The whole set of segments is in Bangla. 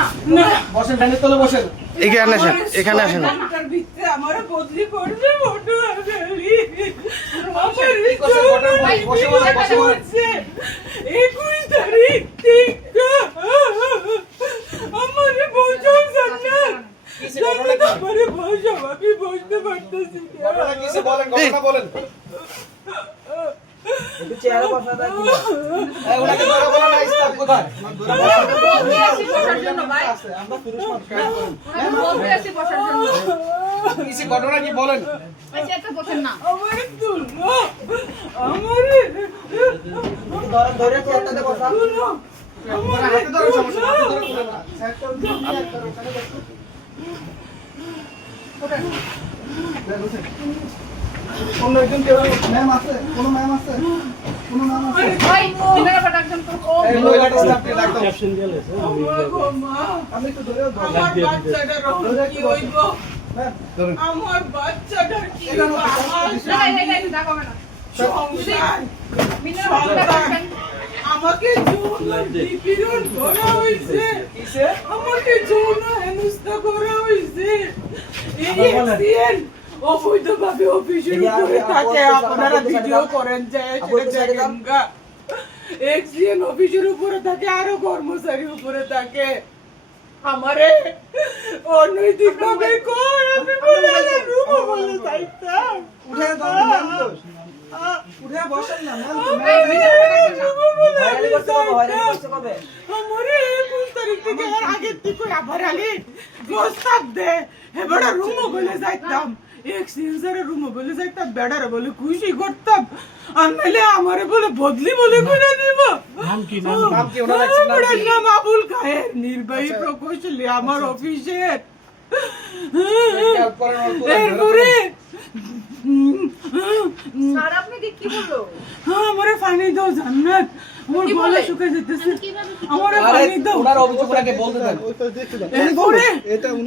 না না বসেন, ভ্যানের তলে বসেন। এখানে আসেন, এখানে আসেন। তার ভিতরে আমার বদলি করবে ফটো আছে আমার বসে বলেন, বসে বলেন। 21 তারিখ ঠিক আমারে বলছো জান্নাত কিসে ঘটনা কি? আমারে বলছো আমি বুঝতে পারতেছি না। ঘটনা কিসে বলেন, ঘটনা বলেন। একটু চেয়ারে বসা যায় কি? এই, ওনাকে ধরে বলেন না, স্টাফ কোথায়? বলতে আসি বসার জন্য ভাই আমরা পুরুষ মানুষ, আমি বলতে আসি বসার জন্য কিসে ঘটনা কি বলেন? আচ্ছা একটা বসেন না আমারে তুলো আমারে ধরে ধরে চেয়ারটাতে বসা। তুলো ওনার হাতে ধরে সমস্যা, হাতে ধরে তুলেন না। অন্য একজন কেউ ম্যাম আছে? কোনো ম্যাম আছে? কোনো ম্যাম আছে? ভাই এখানে পাঠাচ্ছেন তো এই মহিলাটা স্টাফকে ডাক দাও। আমি একটু ধরে আমার বাচ্চাটার কি হইব ম্যাম আমার বাচ্চাটার কি হইব আমার না দেখো না সংসার মিনা পাঠাচ্ছেন আমাকে যৌন নিপীড়ন করা হয়েছে কিসে? আমাকে যৌন হেনস্থা করা হয়েছে এই এক্সিএন অবৈধভাবে অফিসের উপরে থাকে আপনারা ভিডিও করেন যায় সেটা দেখেন গা এক্সিএন অফিসের উপরে থাকে আরো কর্মচারী উপরে থাকে আমারে অনৈতিক ভাবে কই আমি বলে রুমো বলে যাইতাম উঠে দাও ম্যাম দোষ। উঠে বসেন না ম্যাম। হয়রানি করতে কবে? হয়রানি করতে কবে? আমারে 21 তারিখ থেকে এর আগের থেকে আবার আগে প্রস্তাব দে এবারে রুমো বলে যাইতাম এক্সচেঞ্জারে রুমো বলে যাইতাম বেড়ারে বলে খুশি করতাম আর নাহলে আমারে বলে বদলি বলে করে দিব নাম কি, ওনার actual নাম কি? নাম আবুল খায়ের নির্বাহী প্রকৌশলী আমার অফিসের হেল্প করেন, ওর তুলেন, এরপরে স্যার আপনাকে কি বললো আমারে পানি দাও জান্নাত আমার কি গলা বলে? শুকিয়ে যেতেছে কিভাবে আমারে আরে, পানি দাও ওনার অভিযোগ ওনাকে বলতে দেন। এরপরে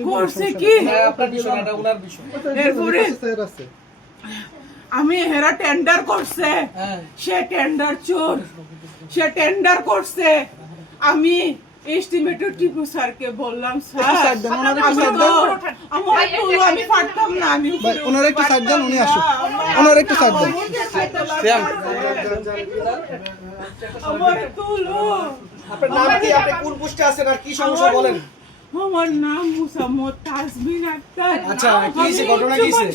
করছে কি হ্যাঁ, আপনার বিষয় না, এটা ওনার বিষয়। এরপরে আমি হেরা টেন্ডার করছে হ্যাঁ। সে টেন্ডার চোর সে টেন্ডার করছে আমি এস্টিমেটর টিপু স্যারকে বললাম স্যার আমার তো আমি পারতাম না আমি ওনার একটু সাইড দেন, উনি আসুক। ওনার একটু সাইড দেন। আমার তুলো আপনার নাম কি? আপনি কোন পোস্টে আছেন আর কি সমস্যা বলেন? আমার নাম মুসাম্মদ তাসবিন আক্তার আচ্ছা, কি হয়েছে? ঘটনা কি হয়েছে?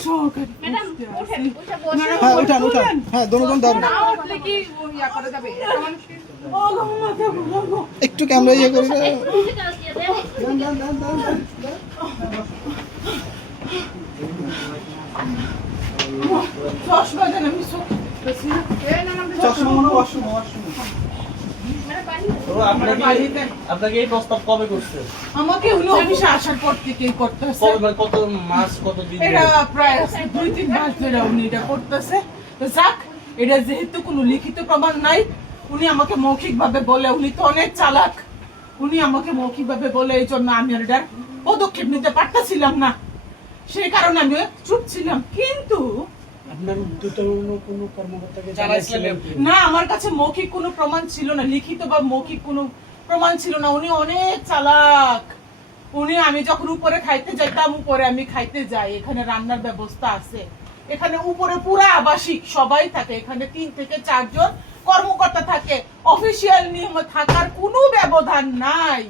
ম্যাডাম ওঠেন ওঠে বসে ম্যাডাম, হ্যাঁ উঠান উঠান। হ্যাঁ দোনোজন ধরেন। না উঠলে কি ইয়া করে যাবে একটা মানুষকে ও মাথা ঘুমাবো একটু ক্যামেরা ইয়ে করে দেন। বুঝে যাও দিয়ে দেন দেন, দেন, দেন, দেন। চশমা দেন আমি এই না না চশমা মনে হয় ওয়াশরুম, ওয়াশরুম। মেরা পানি আপনাকে এই প্রস্তাব কবে করছে? আমাকে হলো অফিসে আসার পর থেকেই করতেছে কবে মানে কত মাস কত দিন এটা প্রায় 2-3 মাস ধরে উনি এটা করতেছে তো যাক এটা যেহেতু কোনো লিখিত প্রমাণ নাই উনি আমাকে মৌখিক ভাবে বলে উনি তো অনেক চালাক উনি আমাকে মৌখিক ভাবে বলে এই জন্য আমি আর এটার পদক্ষেপ নিতে পারতেছিলাম না সেই কারণে আমি চুপ ছিলাম কিন্তু আপনার উদ্যতন কোনো কর্মকর্তাকে জানাইছিলেন? না আমার কাছে মৌখিক কোনো প্রমাণ ছিল না লিখিত বা মৌখিক কোনো প্রমাণ ছিল না উনি অনেক চালাক উনি আমি যখন উপরে খাইতে যাইতাম উপরে আমি খাইতে যাই এখানে রান্নার ব্যবস্থা আছে এখানে উপরে পুরো আবাসিক সবাই থাকে এখানে 3 থেকে 4 জন কর্মকর্তা থাকে অফিসিয়াল নিয়ম থাকার কোনো ব্যবধান নাই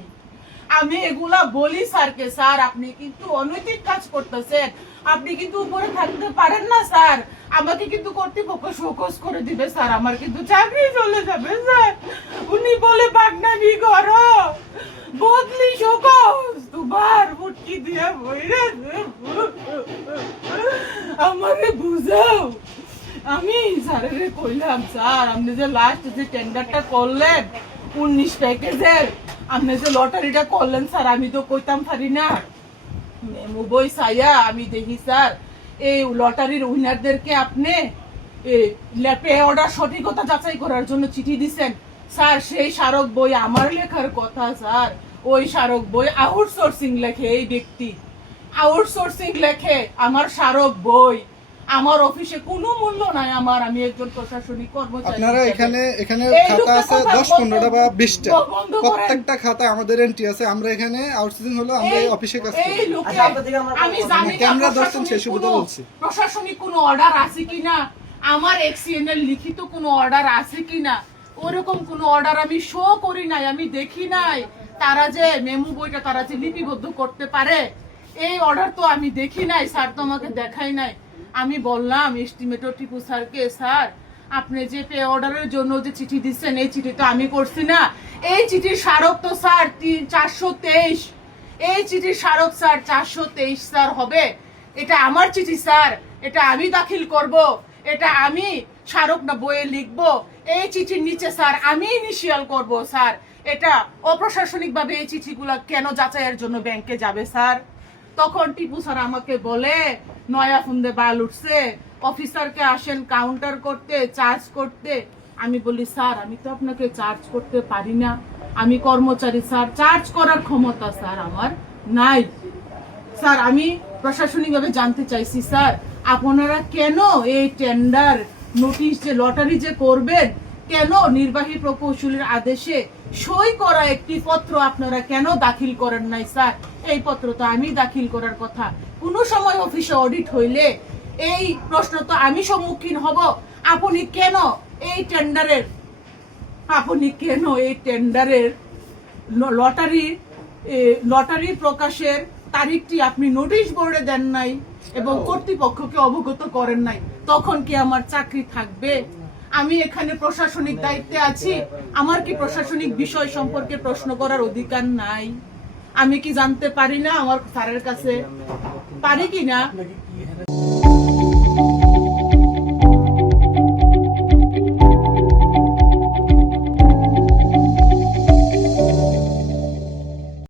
আমি এগুলা বলি স্যারকে স্যার আপনি কিন্তু অনৈতিক কাজ করতেছেন আপনি কিন্তু উপরে থাকতে পারেন না স্যার আমাকে কিন্তু কর্তৃপক্ষ শোকজ করে দিবে স্যার আমার কিন্তু চাকরি চলে যাবে স্যার উনি বলে বাগনামি করো বদলি শোকজ দুবার মুটকি দিয়ে বইরে আমারে বুঝাও আমি স্যারের কইলাম স্যার আপনি যে লাস্ট যে টেন্ডারটা করলেন 19 প্যাকেজের আপনি যে লটারিটা করলেন স্যার আমি তো কইতাম পারি না মেমু বই সাইয়া আমি দেখি স্যার এই লটারির উইনারদেরকে আপনি ল্যাপে অর্ডার সঠিকতা যাচাই করার জন্য চিঠি দিছেন স্যার সেই স্মারক বই আমার লেখার কথা স্যার ওই স্মারক বই আউটসোর্সিং লেখে এই ব্যক্তি আউটসোর্সিং লেখে আমার স্মারক বই আমার অফিসে কোনো মূল্য নাই আমার, আমি একজন প্রশাসনিক কর্মচারী আপনারা হিসেবে। এখানে এই খাতা লোকটা আছে কথা 10-15টা বা 20টা, বন্ধ করেন। প্রত্যেকটা খাতা আমাদের এন্ট্রি আছে। আমরা এখানে আউটসোর্সিং হলো আমরা এই অফিসে কাজ করি। এই লোকে আচ্ছা, আপনার দিকে আমরা- আমি জানি না ক্যামেরা ধরছেন প্রশাসনিক সেই সুবিধা কোনো- বলছি। প্রশাসনিক কোনো অর্ডার আছে কিনা, আমার এক্সিএন এর লিখিত কোনো অর্ডার আছে কিনা, ওরকম কোনো অর্ডার আমি শো করি নাই, আমি দেখি নাই। তারা যে মেমো বইটা তারা যে লিপিবদ্ধ করতে পারে, এই অর্ডার তো আমি দেখি নাই স্যার, তো আমাকে দেখাই নাই। আমি বললাম এস্টিমেটর টিপু স্যারকে, স্যার আপনি যে পে অর্ডারের জন্য যে চিঠি দিচ্ছেন, এই চিঠি তো আমি করছি না, এই চিঠির স্মারক তো স্যার 423, এই চিঠির স্মারক স্যার 423 স্যার হবে, এটা আমার চিঠি স্যার, এটা আমি দাখিল করব, এটা আমি স্মারক না বইয়ে লিখবো, এই চিঠির নিচে স্যার আমি ইনিশিয়াল করব স্যার, এটা অপ্রশাসনিক ভাবে এই চিঠিগুলো কেন যাচাইয়ের জন্য ব্যাংকে যাবে স্যার? তখন টিপু স্যার আমাকে বলে নয়া ফুন্দে বাল উঠছে, অফিসারকে আসেন কাউন্টার করতে, চার্জ করতে। আমি বলি স্যার আমি তো আপনাকে চার্জ করতে পারি না, আমি কর্মচারী স্যার, চার্জ করার ক্ষমতা স্যার আমার নাই। স্যার আমি প্রশাসনিকভাবে জানতে চাইছি স্যার, আপনারা কেন এই টেন্ডার নোটিশ যে লটারি যে করবেন, কেন নির্বাহী প্রকৌশলীর আদেশে সই করা একটি পত্র আপনারা কেন দাখিল করেন নাই স্যার? এই পত্র তো আমি দাখিল করার কথা। কোনো সময় অফিসে অডিট হইলে এই প্রশ্ন তো আমি সম্মুখীন হব, আপনি কেন এই টেন্ডারের লটারি প্রকাশের তারিখটি আপনি নোটিশ বোর্ডে দেন নাই এবং কর্তৃপক্ষকে অবগত করেন নাই, তখন কি আমার চাকরি থাকবে? আমি এখানে প্রশাসনিক দায়িত্বে আছি, আমার কি প্রশাসনিক বিষয় সম্পর্কে প্রশ্ন করার অধিকার নাই? আমি কি জানতে পারি না আমার স্যারের কাছে? পারি কি না?